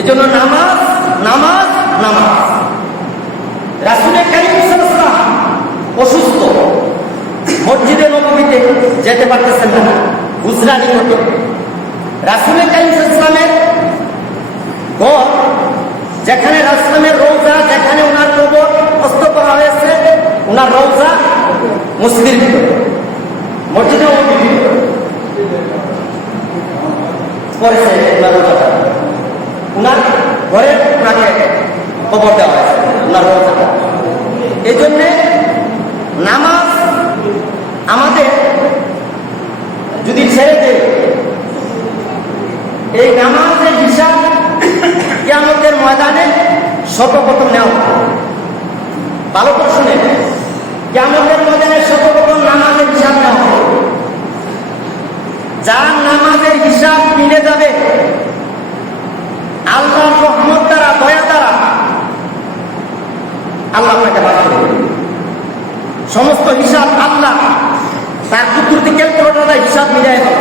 এজন্য নামাজ নামাজ নামাজ। রাসূল কারীম সাল্লাল্লাহু আলাইহি ওয়াসাল্লাম অসুস্থ, মসজিদে নববীতে যেতে পারতেছেন না, হুজরা নিকটে। রাসূল কারীম সাল্লাল্লাহু আলাইহি ওয়াসাল্লামের ঘর, যেখানে রাসূলের রওজা, যেখানে ওনার কবর প্রস্ত করা হয়েছে, ওনার রওজা মসজিদের ভিতরে, মসজিদে নববী পড়েছে ওনার রওজাটা, ওনার ঘরে ওনাকে কবর দেওয়া হয়েছে, ওনার রওজাটা। এই জন্যে নামাজ আমাদের যদি ছেড়ে দেয়, এই নামাজের হিসাব কিয়ামতের ময়দানে সর্বপ্রথম নেওয়া হবে। ভালো করে শুনে, কিয়ামতের ময়দানে সর্বপ্রথম নামাজের হিসাব নেওয়া হবে। যার নামাজের হিসাব মিলে যাবে আল্লাহর রহমত দ্বারা, দয়া দ্বারা, আল্লাহ আপনাকে মাফ করে দেবেন। সমস্ত হিসাব আল্লাহ তার কুকুর থেকে ক্যালকুলেটর হিসাব মিলাই হবে।